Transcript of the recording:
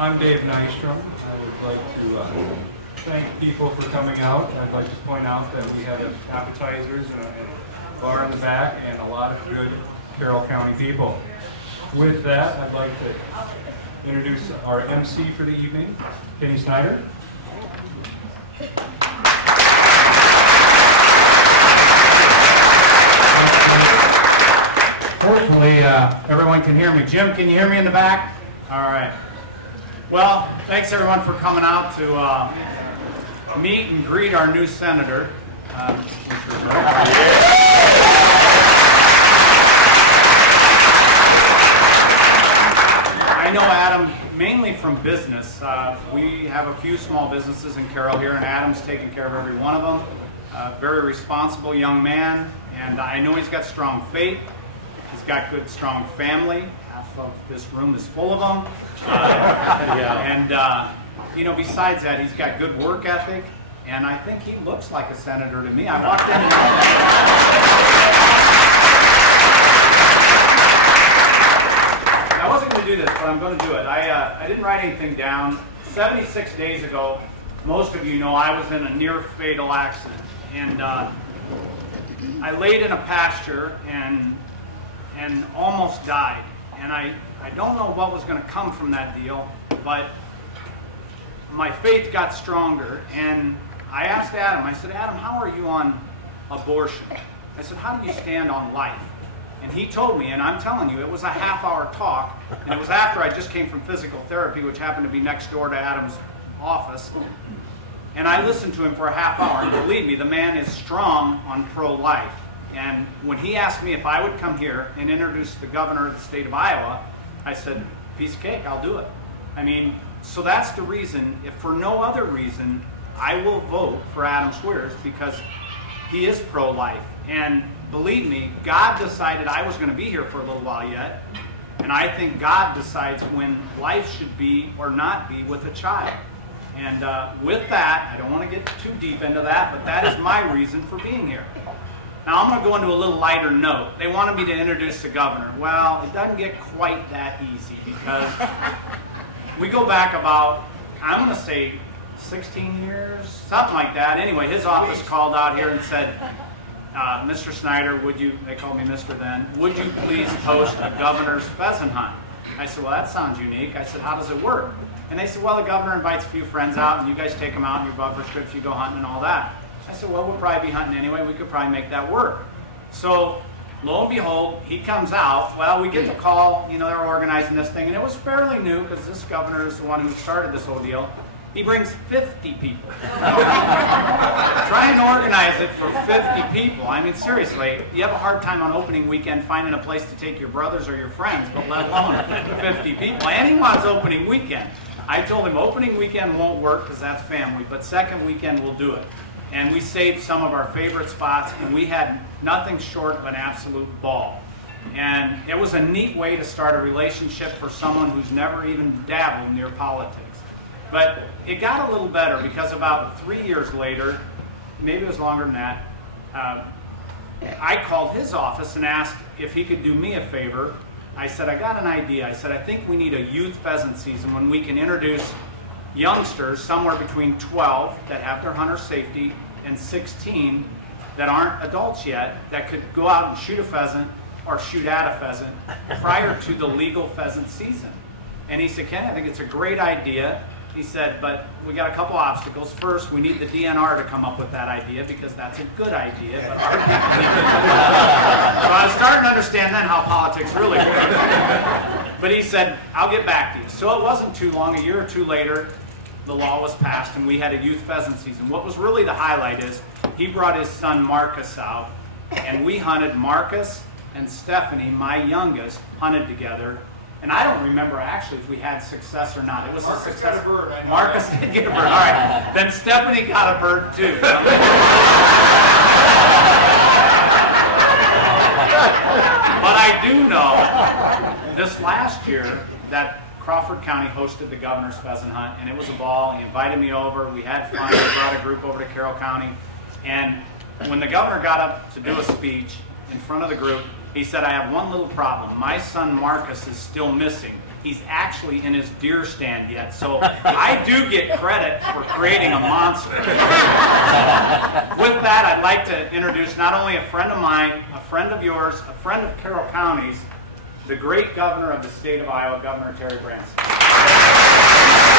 I'm Dave Nystrom. I would like to thank people for coming out. I'd like to point out that we have appetizers and a bar in the back and a lot of good Carroll County people. With that, I'd like to introduce our MC for the evening, Kenny Snyder. Hopefully everyone can hear me. Jim, can you hear me in the back? All right. Well, thanks everyone for coming out to meet and greet our new senator. I know Adam mainly from business. We have a few small businesses in Carroll here, and Adam's taking care of every one of them. Very responsible young man, and I know he's got strong faith. He's got good, strong family. Half of this room is full of them. And, you know, besides that, he's got good work ethic, and I think he looks like a senator to me. I walked in and I wasn't going to do this, but I'm going to do it. I didn't write anything down. 76 days ago, most of you know I was in a near-fatal accident, and I laid in a pasture and almost died. And I don't know what was going to come from that deal, but my faith got stronger. And I asked Adam, I said, Adam, how are you on abortion? I said, how do you stand on life? And he told me, and I'm telling you, it was a half-hour talk, and it was after I just came from physical therapy, which happened to be next door to Adam's office. And I listened to him for a half hour, and believe me, the man is strong on pro-life. And when he asked me if I would come here and introduce the governor of the state of Iowa, I said, piece of cake, I'll do it. I mean, so that's the reason. If for no other reason, I will vote for Adam Schweers, because he is pro-life. And believe me, God decided I was going to be here for a little while yet. And I think God decides when life should be or not be with a child. And with that, I don't want to get too deep into that, but that is my reason for being here. Now, I'm going to go into a little lighter note. They wanted me to introduce the governor. Well, it doesn't get quite that easy, because we go back about, I'm going to say 16 years, something like that. Anyway, his office called out here and said, Mr. Snyder, would you, they called me Mr. then, would you please host a governor's pheasant hunt? I said, well, that sounds unique. I said, how does it work? And they said, well, the governor invites a few friends out, and you guys take them out on your buffer strips, you go hunting and all that. I said, well, we'll probably be hunting anyway. We could probably make that work. So, lo and behold, he comes out. Well, we get the call, you know, they're organizing this thing, and it was fairly new, because this governor is the one who started this whole deal. He brings 50 people. Try and organize it for 50 people. I mean, seriously, you have a hard time on opening weekend finding a place to take your brothers or your friends, but let alone 50 people. And he wants opening weekend. I told him opening weekend won't work, because that's family, but second weekend we'll do it. And we saved some of our favorite spots, and we had nothing short of an absolute ball. And it was a neat way to start a relationship for someone who's never even dabbled near politics. But it got a little better, because about 3 years later, maybe it was longer than that, I called his office and asked if he could do me a favor. I said, I got an idea. I said, I think we need a youth pheasant season when we can introduce youngsters somewhere between 12 that have their hunter safety and 16 that aren't adults yet, that could go out and shoot a pheasant or shoot at a pheasant prior to the legal pheasant season. And he said, Ken, I think it's a great idea. He said, but we got a couple obstacles. First, we need the DNR to come up with that idea, because that's a good idea, but our people need to do it. So I was starting to understand then how politics really works. But he said, I'll get back to you. So it wasn't too long, a year or two later, the law was passed, and we had a youth pheasant season. What was really the highlight is he brought his son Marcus out, and we hunted. Marcus and Stephanie, my youngest, hunted together. And I don't remember actually if we had success or not. It was Marcus a success. got a bird. Marcus did get a bird. All right. Then Stephanie got a bird too. But I do know this last year that Crawford County hosted the governor's pheasant hunt, and it was a ball. He invited me over. We had fun. We brought a group over to Carroll County. And when the governor got up to do a speech in front of the group, he said, I have one little problem. My son Marcus is still missing. He's actually in his deer stand yet, so I do get credit for creating a monster. With that, I'd like to introduce not only a friend of mine, a friend of yours, a friend of Carroll County's, the great governor of the state of Iowa, Governor Terry Branstad.